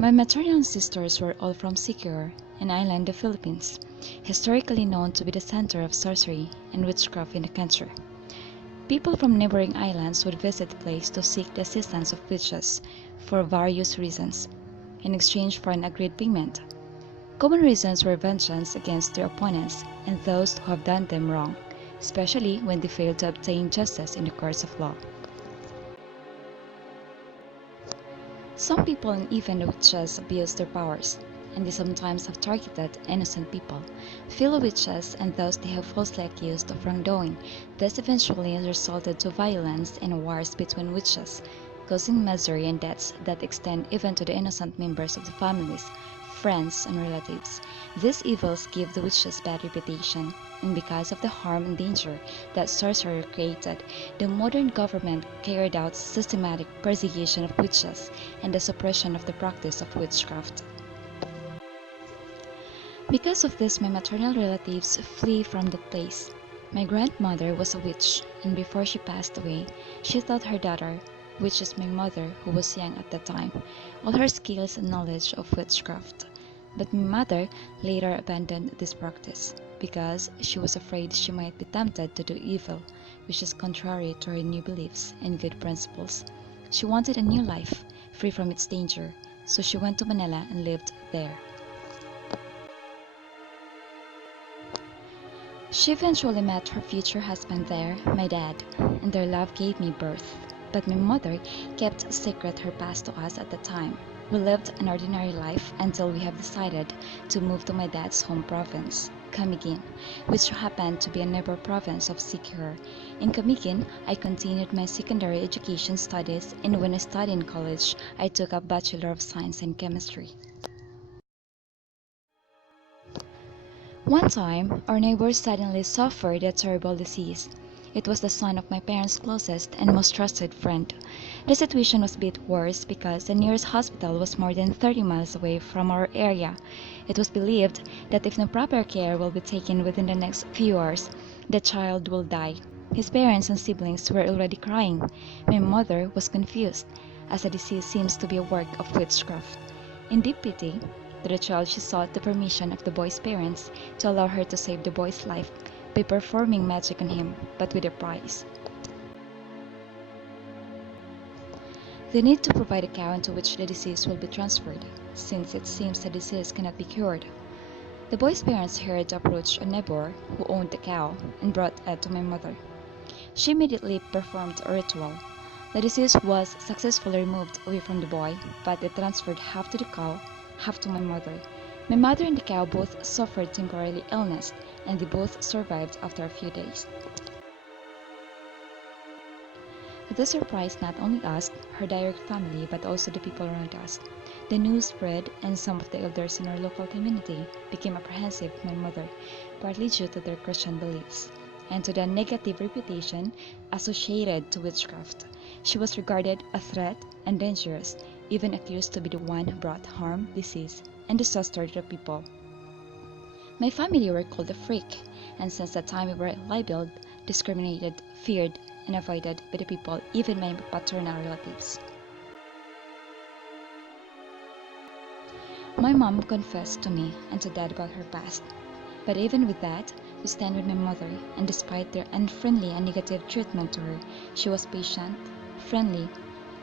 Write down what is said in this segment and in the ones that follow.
My maternal ancestors were all from SORCERER, an island of the Philippines, historically known to be the center of sorcery and witchcraft in the country. People from neighboring islands would visit the place to seek the assistance of witches for various reasons, in exchange for an agreed payment. Common reasons were vengeance against their opponents and those who have done them wrong, especially when they failed to obtain justice in the courts of law. Some people and even the witches abuse their powers, and they sometimes have targeted innocent people, fellow witches, and those they have falsely accused of wrongdoing. This eventually resulted to violence and wars between witches, causing misery and deaths that extend even to the innocent members of the families, friends, and relatives. These evils give the witches bad reputation, and because of the harm and danger that sorcerer created, the modern government carried out systematic persecution of witches and the suppression of the practice of witchcraft. Because of this, my maternal relatives flee from the place. My grandmother was a witch, and before she passed away, she taught her daughter, which is my mother who was young at the time, all her skills and knowledge of witchcraft. But my mother later abandoned this practice because she was afraid she might be tempted to do evil, which is contrary to her new beliefs and good principles. She wanted a new life, free from its danger, so she went to Manila and lived there. She eventually met her future husband there, my dad, and their love gave me birth. But my mother kept a secret her past to us at the time. We lived an ordinary life until we have decided to move to my dad's home province, Camiguin, which happened to be a neighbor province of SORCERER. In Camiguin, I continued my secondary education studies, and when I studied in college, I took a Bachelor of Science in Chemistry. One time, our neighbor suddenly suffered a terrible disease. It was the son of my parents' closest and most trusted friend. The situation was a bit worse because the nearest hospital was more than 30 miles away from our area. It was believed that if no proper care will be taken within the next few hours, the child will die. His parents and siblings were already crying. My mother was confused, as the disease seems to be a work of witchcraft. In deep pity to the child, she sought the permission of the boy's parents to allow her to save the boy's life by performing magic on him, but with a price. They need to provide a cow into which the disease will be transferred, since it seems the disease cannot be cured. The boy's parents heard to approach a neighbor who owned the cow and brought it to my mother. She immediately performed a ritual. The disease was successfully removed away from the boy, but it transferred half to the cow, half to my mother. My mother and the cow both suffered temporary illness, and they both survived after a few days. This surprised not only us, her direct family, but also the people around us. The news spread, and some of the elders in our local community became apprehensive of my mother, partly due to their Christian beliefs, and to the negative reputation associated to witchcraft. She was regarded a threat and dangerous, even accused to be the one who brought harm, disease, and disaster to the people. My family were called a freak, and since that time we were libeled, discriminated, feared, and avoided by the people, even my paternal relatives. My mom confessed to me and to dad about her past, but even with that, we stand with my mother, and despite their unfriendly and negative treatment to her, she was patient, friendly,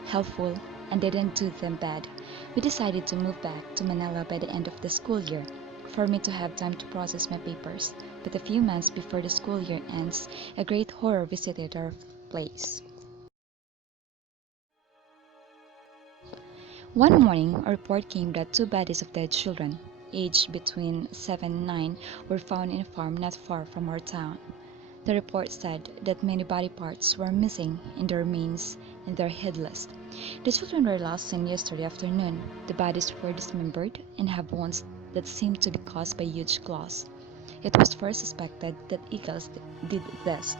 helpful, and didn't do them bad. We decided to move back to Manila by the end of the school year, for me to have time to process my papers, but a few months before the school year ends, a great horror visited our place. One morning, a report came that two bodies of dead children, aged between 7 and 9, were found in a farm not far from our town. The report said that many body parts were missing in the remains and they are headless. The children were last seen yesterday afternoon. The bodies were dismembered and have wounds that seemed to be caused by huge claws. It was first suspected that eagles did this,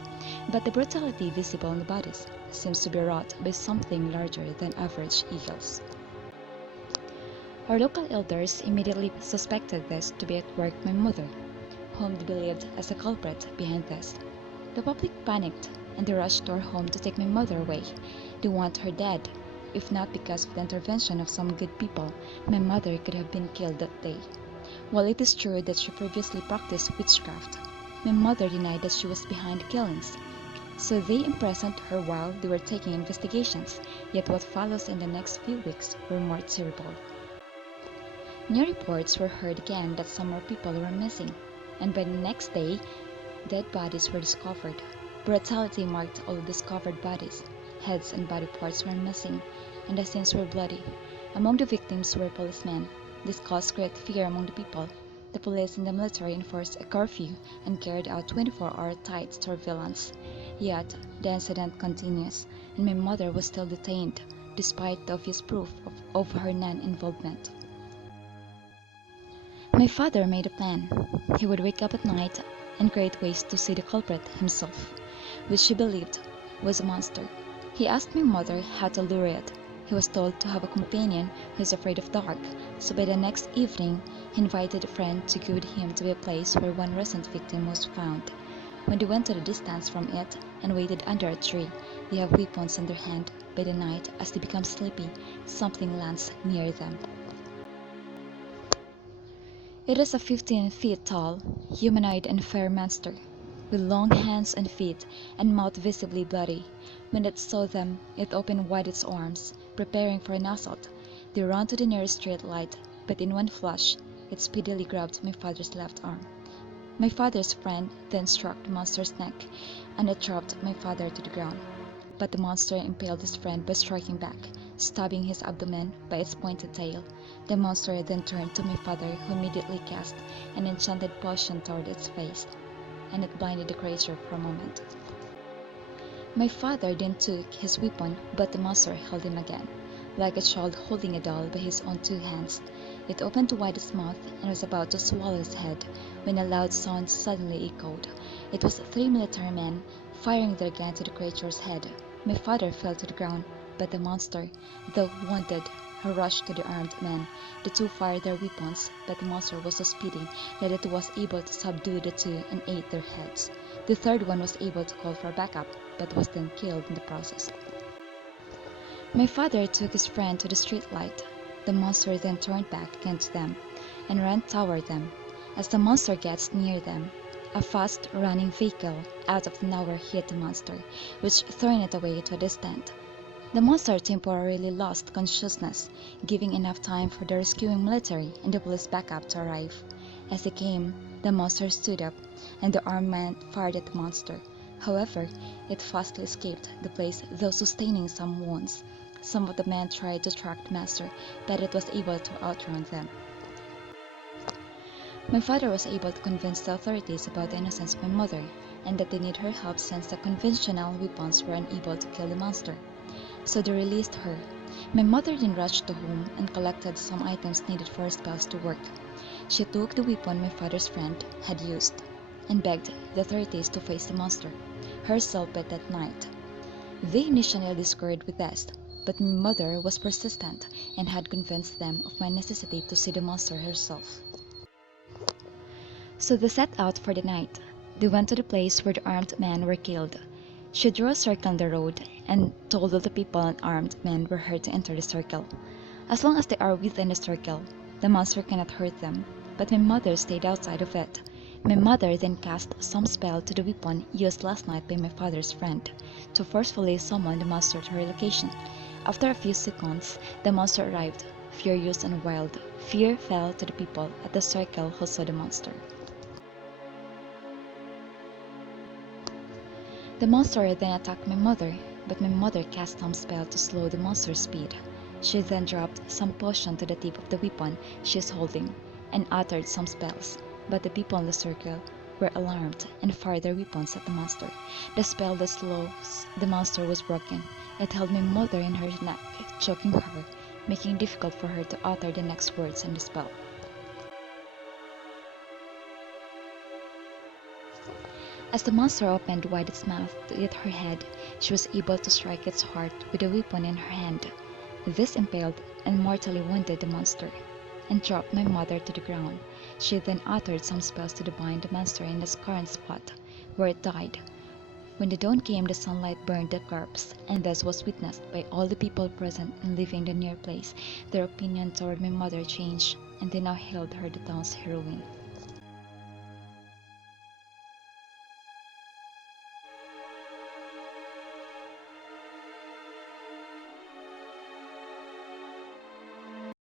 but the brutality visible in the bodies seems to be wrought by something larger than average eagles. Our local elders immediately suspected this to be at work my mother, whom they believed as the culprit behind this. The public panicked and they rushed to our home to take my mother away. They want her dead, If not because of the intervention of some good people, my mother could have been killed that day. While it is true that she previously practiced witchcraft, my mother denied that she was behind the killings. So they imprisoned her while they were taking investigations, yet what follows in the next few weeks were more terrible. New reports were heard again that some more people were missing, and by the next day, dead bodies were discovered. Brutality marked all discovered bodies. Heads and body parts were missing, and the scenes were bloody. Among the victims were policemen. This caused great fear among the people. The police and the military enforced a curfew and carried out 24-hour tight surveillance. Yet, the incident continues, and my mother was still detained, despite the obvious proof of her non-involvement. My father made a plan. He would wake up at night and create ways to see the culprit himself, which he believed was a monster. He asked my mother how to lure it. He was told to have a companion who is afraid of dark, so by the next evening, he invited a friend to go with him to a place where one recent victim was found. When they went to the distance from it and waited under a tree, they have weapons in their hand. By the night, as they become sleepy, something lands near them. It is a 15 feet tall, humanoid and fair monster, with long hands and feet, and mouth visibly bloody. When it saw them, it opened wide its arms, preparing for an assault. They ran to the nearest street light, but in one flash, it speedily grabbed my father's left arm. My father's friend then struck the monster's neck, and it dropped my father to the ground. But the monster impaled his friend by striking back, stabbing his abdomen by its pointed tail. The monster then turned to my father, who immediately cast an enchanted potion toward its face, and it blinded the creature for a moment. My father then took his weapon, but the monster held him again, like a child holding a doll by his own 2 hands. It opened wide its mouth and was about to swallow his head when a loud sound suddenly echoed. It was 3 military men firing their gun to the creature's head. My father fell to the ground, but the monster, though wounded, rushed to the armed men. The 2 fired their weapons, but the monster was so speedy that it was able to subdue the 2 and ate their heads. The 3rd one was able to call for backup, but was then killed in the process. My father took his friend to the street light. The monster then turned back against them and ran toward them. As the monster gets near them, a fast-running vehicle out of nowhere hit the monster, which thrown it away to a distance. The monster temporarily lost consciousness, giving enough time for the rescuing military and the police backup to arrive. As they came, the monster stood up, and the armed man fired at the monster. However, it fastly escaped the place, though sustaining some wounds. Some of the men tried to track the monster, but it was able to outrun them. My father was able to convince the authorities about the innocence of my mother, and that they need her help since the conventional weapons were unable to kill the monster. So they released her. My mother then rushed to home and collected some items needed for her spells to work. She took the weapon my father's friend had used and begged the authorities to face the monster herself by that night. They initially disagreed with this, but my mother was persistent and had convinced them of my necessity to see the monster herself. So they set out for the night. They went to the place where the armed men were killed. She drew a circle on the road and told all the people and armed men were heard to enter the circle. As long as they are within the circle, the monster cannot hurt them, but my mother stayed outside of it. My mother then cast some spell to the weapon used last night by my father's friend, to forcefully summon the monster to her location. After a few seconds, the monster arrived, furious and wild. Fear fell to the people at the circle who saw the monster. The monster then attacked my mother, but my mother cast some spell to slow the monster's speed. She then dropped some potion to the tip of the weapon she is holding, and uttered some spells, but the people in the circle were alarmed and fired their weapons at the monster. The spell that slows the monster was broken. It held my mother in her neck, choking her, making it difficult for her to utter the next words in the spell. As the monster opened wide its mouth to eat her head, she was able to strike its heart with a weapon in her hand. This impaled and mortally wounded the monster, and dropped my mother to the ground. She then uttered some spells to bind the monster in its current spot, where it died. When the dawn came, the sunlight burned the corpse, and thus was witnessed by all the people present and living the near place. Their opinion toward my mother changed, and they now hailed her the town's heroine.